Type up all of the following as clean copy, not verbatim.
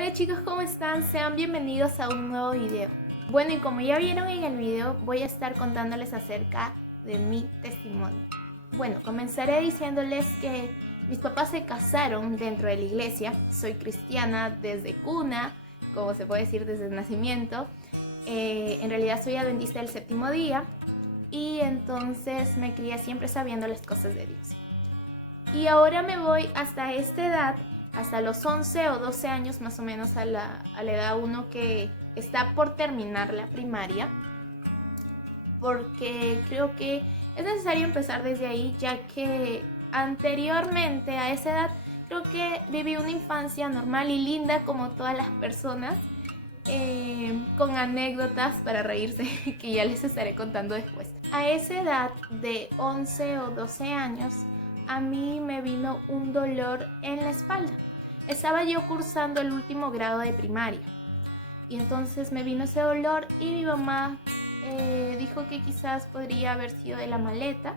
Hola chicos, ¿cómo están? Sean bienvenidos a un nuevo video. Bueno, y como ya vieron en el video, voy a estar contándoles acerca de mi testimonio. Bueno, comenzaré diciéndoles que mis papás se casaron dentro de la iglesia. Soy cristiana desde cuna, como se puede decir desde el nacimiento. En realidad soy adventista del séptimo día y entonces me crié siempre sabiendo las cosas de Dios. Y ahora me voy hasta esta edad, hasta los 11 o 12 años más o menos, a la edad uno que está por terminar la primaria, porque creo que es necesario empezar desde ahí, ya que anteriormente a esa edad creo que viví una infancia normal y linda como todas las personas, con anécdotas para reírse que ya les estaré contando después. A esa edad de 11 o 12 años a mí me vino un dolor en la espalda. Estaba yo cursando el último grado de primaria y entonces me vino ese dolor y mi mamá dijo que quizás podría haber sido de la maleta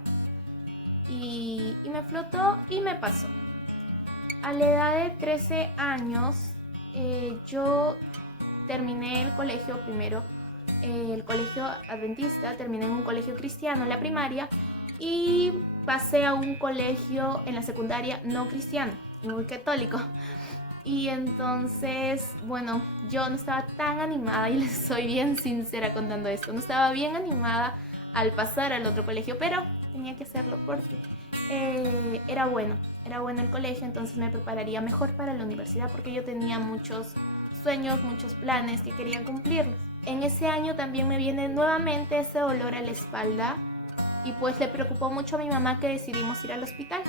y me flotó y me pasó. A la edad de 13 años yo terminé el colegio primero, el colegio adventista, terminé en un colegio cristiano en la primaria y pasé a un colegio en la secundaria no cristiano, muy católico. Y entonces, bueno, yo no estaba tan animada, y les soy bien sincera contando esto, no estaba bien animada al pasar al otro colegio, pero tenía que hacerlo porque era bueno el colegio, entonces me prepararía mejor para la universidad porque yo tenía muchos sueños, muchos planes que quería cumplirlos. En ese año también me viene nuevamente ese dolor a la espalda y pues le preocupó mucho a mi mamá que decidimos ir al hospital.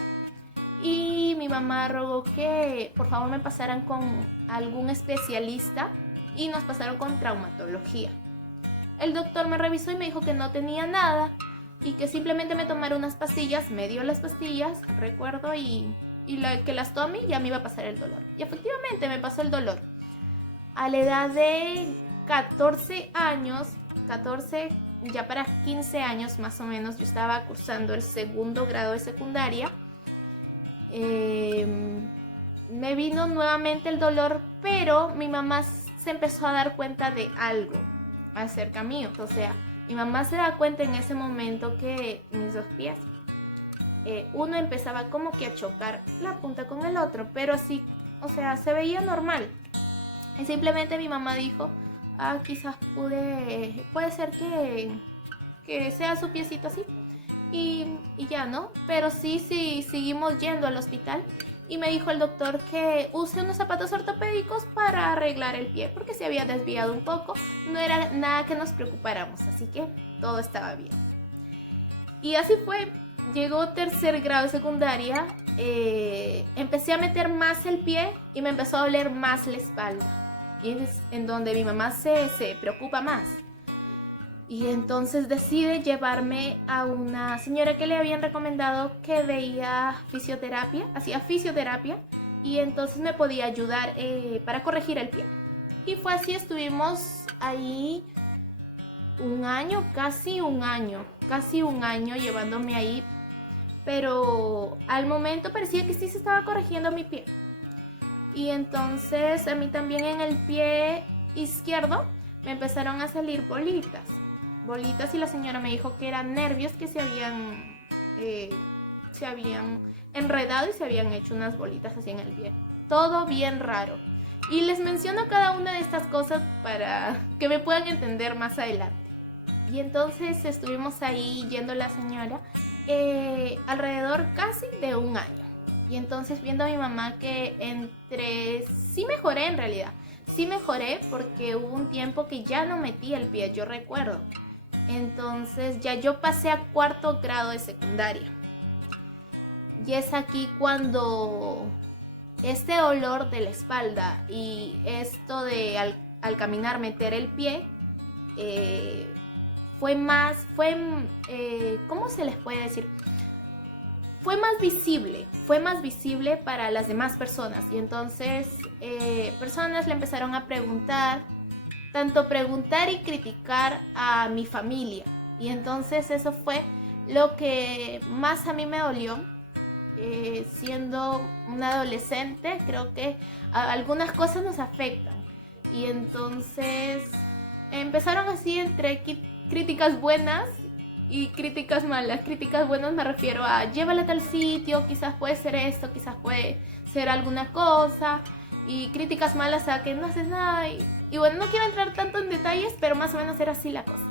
Y mi mamá rogó que por favor me pasaran con algún especialista y nos pasaron con traumatología. El doctor me revisó y me dijo que no tenía nada y que simplemente me tomara unas pastillas, me dio las pastillas, recuerdo, y que las tome y ya me iba a pasar el dolor. Y efectivamente me pasó el dolor. A la edad de 14 años, 14, ya para 15 años más o menos, yo estaba cursando el segundo grado de secundaria. Me vino nuevamente el dolor, pero mi mamá se empezó a dar cuenta de algo acerca mío. O sea, mi mamá se da cuenta en ese momento que mis dos pies, uno empezaba como que a chocar la punta con el otro, pero así, o sea, se veía normal. Y simplemente mi mamá dijo, quizás puede ser que sea su piecito así. Y ya no, pero sí, seguimos yendo al hospital y me dijo el doctor que use unos zapatos ortopédicos para arreglar el pie porque se había desviado un poco, no era nada que nos preocupáramos, así que todo estaba bien. Y así fue, llegó tercer grado de secundaria, empecé a meter más el pie y me empezó a doler más la espalda, y es en donde mi mamá se preocupa más. Y entonces decide llevarme a una señora que le habían recomendado que veía fisioterapia, hacía fisioterapia, y entonces me podía ayudar para corregir el pie. Y fue así, estuvimos ahí un año, casi un año llevándome ahí, pero al momento parecía que sí se estaba corrigiendo mi pie. Y entonces a mí también en el pie izquierdo me empezaron a salir bolitas, y la señora me dijo que eran nervios que se habían enredado y se habían hecho unas bolitas así en el pie. Todo bien raro. Y les menciono cada una de estas cosas para que me puedan entender más adelante. Y entonces estuvimos ahí yendo la señora alrededor casi de un año. Y entonces viendo a mi mamá que sí mejoré en realidad. Sí mejoré porque hubo un tiempo que ya no metía el pie, yo recuerdo. Entonces ya yo pasé a cuarto grado de secundaria. Y es aquí cuando este dolor de la espalda y esto de al caminar meter el pie ¿cómo se les puede decir? Fue más visible para las demás personas. Y entonces personas le empezaron a preguntar, tanto preguntar y criticar a mi familia. Y entonces eso fue lo que más a mí me dolió, siendo una adolescente, creo que algunas cosas nos afectan. Y entonces empezaron así entre críticas buenas y críticas malas. Críticas buenas me refiero a llévala a tal sitio, quizás puede ser esto, quizás puede ser alguna cosa. Y críticas malas a que no haces nada. Y bueno, no quiero entrar tanto en detalles, pero más o menos era así la cosa.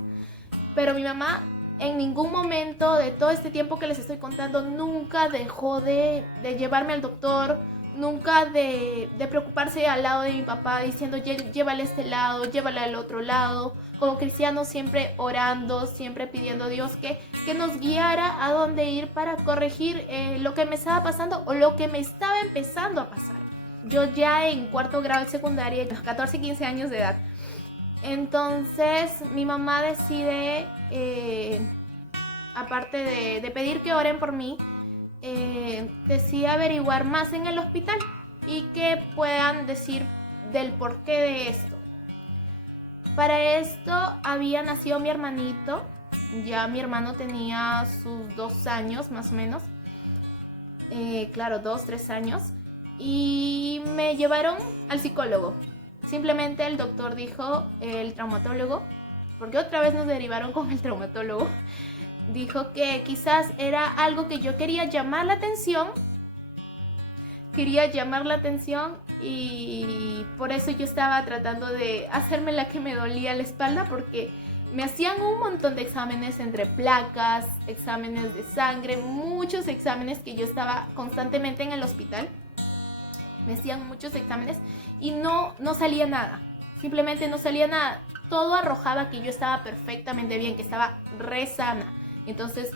Pero mi mamá en ningún momento de todo este tiempo que les estoy contando nunca dejó de llevarme al doctor, nunca de preocuparse al lado de mi papá diciendo llévale a este lado, llévale al otro lado. Como cristianos siempre orando, siempre pidiendo a Dios que nos guiara a dónde ir para corregir lo que me estaba pasando o lo que me estaba empezando a pasar. Yo ya en cuarto grado de secundaria, a los 14, 15 años de edad. Entonces mi mamá decide, aparte de pedir que oren por mí, decide averiguar más en el hospital y que puedan decir del porqué de esto. Para esto había nacido mi hermanito, ya mi hermano tenía sus 2 años más o menos, claro, 2, 3 años, y me llevaron al psicólogo. Simplemente el doctor dijo, el traumatólogo, porque otra vez nos derivaron con el traumatólogo, dijo que quizás era algo que yo quería llamar la atención y por eso yo estaba tratando de hacerme la que me dolía la espalda, porque me hacían un montón de exámenes entre placas, exámenes de sangre, muchos exámenes que yo estaba constantemente en el hospital. Me hacían muchos exámenes y no salía nada. Simplemente no salía nada. Todo arrojaba que yo estaba perfectamente bien, que estaba re sana. Entonces,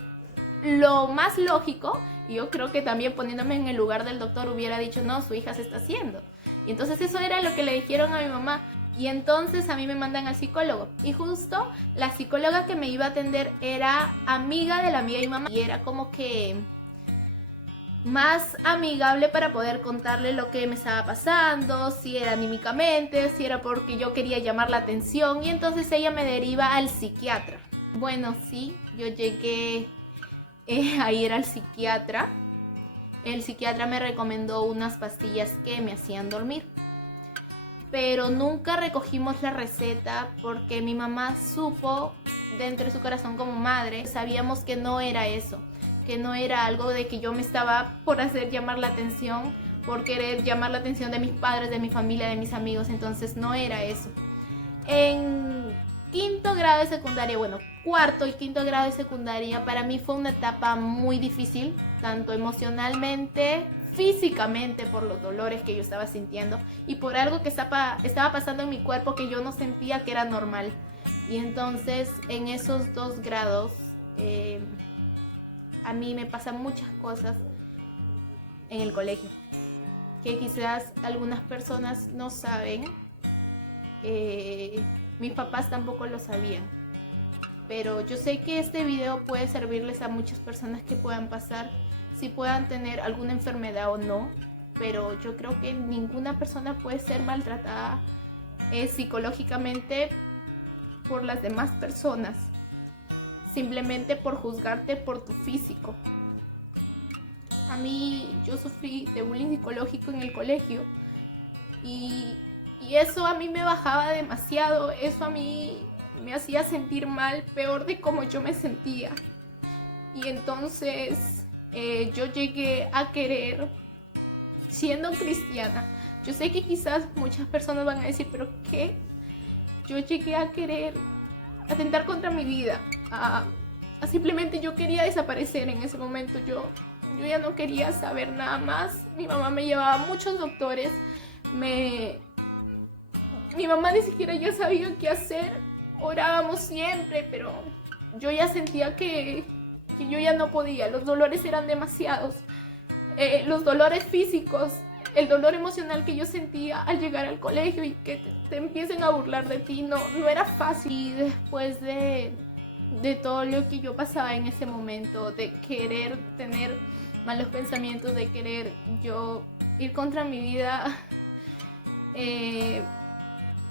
lo más lógico, y yo creo que también poniéndome en el lugar del doctor hubiera dicho, no, su hija se está haciendo. Y entonces eso era lo que le dijeron a mi mamá. Y entonces a mí me mandan al psicólogo. Y justo la psicóloga que me iba a atender era amiga de la amiga de mi mamá. Y era como que más amigable para poder contarle lo que me estaba pasando, si era anímicamente, si era porque yo quería llamar la atención, y entonces ella me deriva al psiquiatra. Bueno, sí, yo llegué a ir al psiquiatra. El psiquiatra me recomendó unas pastillas que me hacían dormir, pero nunca recogimos la receta porque mi mamá supo dentro de su corazón como madre, sabíamos que no era eso, que no era algo de que yo me estaba por hacer llamar la atención, por querer llamar la atención de mis padres, de mi familia, de mis amigos. Entonces no era eso. En quinto grado de secundaria, bueno, cuarto y quinto grado de secundaria, para mí fue una etapa muy difícil, tanto emocionalmente, físicamente, por los dolores que yo estaba sintiendo y por algo que estaba pasando en mi cuerpo que yo no sentía que era normal. Y entonces en esos 2 grados a mí me pasan muchas cosas en el colegio que quizás algunas personas no saben. Mis papás tampoco lo sabían, pero yo sé que este video puede servirles a muchas personas que puedan pasar, si puedan tener alguna enfermedad o no, pero yo creo que ninguna persona puede ser maltratada psicológicamente por las demás personas, simplemente por juzgarte por tu físico. A mí, yo sufrí de bullying psicológico en el colegio y eso a mí me bajaba demasiado, eso a mí me hacía sentir mal, peor de cómo yo me sentía. Y entonces yo llegué a querer, siendo cristiana, yo sé que quizás muchas personas van a decir, pero ¿qué? Yo llegué a querer atentar contra mi vida, a simplemente yo quería desaparecer en ese momento. Yo ya no quería saber nada más. Mi mamá me llevaba a muchos doctores, mi mamá ni siquiera ya sabía qué hacer. Orábamos siempre, pero yo ya sentía que yo ya no podía. Los dolores eran demasiados. Los dolores físicos, el dolor emocional que yo sentía al llegar al colegio y que te empiecen a burlar de ti, no era fácil. Y después de todo lo que yo pasaba en ese momento, de querer tener malos pensamientos, de querer yo ir contra mi vida,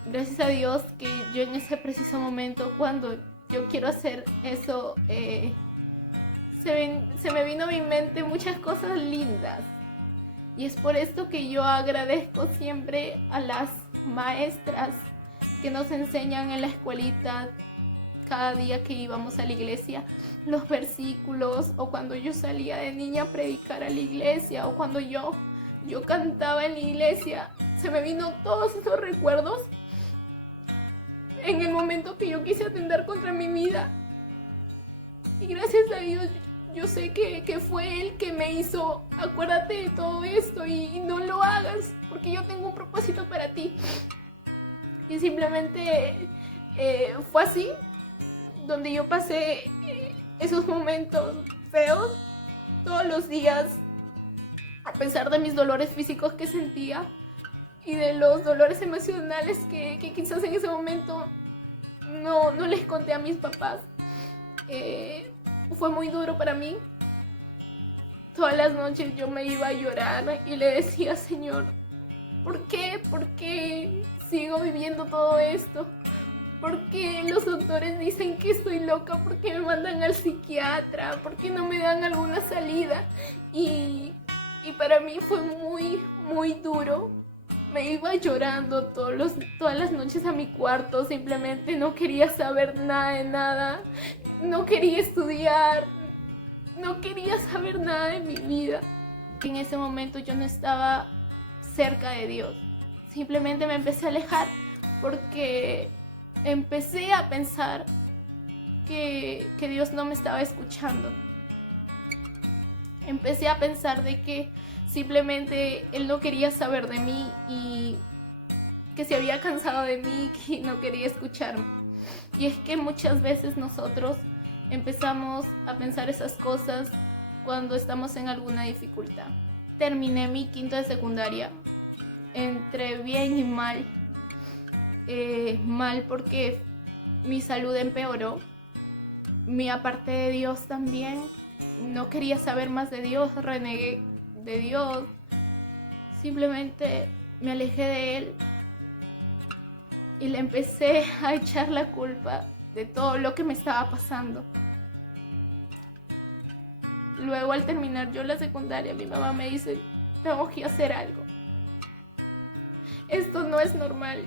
gracias a Dios que yo en ese preciso momento, cuando yo quiero hacer eso, se me vino a mi mente muchas cosas lindas. Y es por esto que yo agradezco siempre a las maestras que nos enseñan en la escuelita cada día que íbamos a la iglesia los versículos, o cuando yo salía de niña a predicar a la iglesia, o cuando yo cantaba en la iglesia. Se me vino todos esos recuerdos en el momento que yo quise atentar contra mi vida. Y gracias a Dios yo sé que fue Él que me hizo: acuérdate de todo esto y no lo hagas, porque yo tengo un propósito para ti. Y simplemente fue así, donde yo pasé esos momentos feos todos los días, a pesar de mis dolores físicos que sentía y de los dolores emocionales que quizás en ese momento no les conté a mis papás. Fue muy duro para mí. Todas las noches yo me iba a llorar y le decía: Señor, ¿por qué? ¿Por qué sigo viviendo todo esto? ¿Por qué los doctores dicen que estoy loca? ¿Por qué me mandan al psiquiatra? ¿Por qué no me dan alguna salida? Y para mí fue muy, muy duro. Me iba llorando todas las noches a mi cuarto. Simplemente no quería saber nada de nada. No quería estudiar. No quería saber nada de mi vida. En ese momento yo no estaba cerca de Dios. Simplemente me empecé a alejar porque empecé a pensar que Dios no me estaba escuchando. Empecé a pensar de que simplemente Él no quería saber de mí y que se había cansado de mí, que no quería escucharme. Y es que muchas veces nosotros empezamos a pensar esas cosas cuando estamos en alguna dificultad. Terminé mi quinto de secundaria entre bien y mal. Mal porque mi salud empeoró. Me aparté de Dios también. No quería saber más de Dios, renegué de Dios. Simplemente me alejé de Él y le empecé a echar la culpa de todo lo que me estaba pasando. Luego, al terminar yo la secundaria, mi mamá me dice: tengo que hacer algo. Esto no es normal.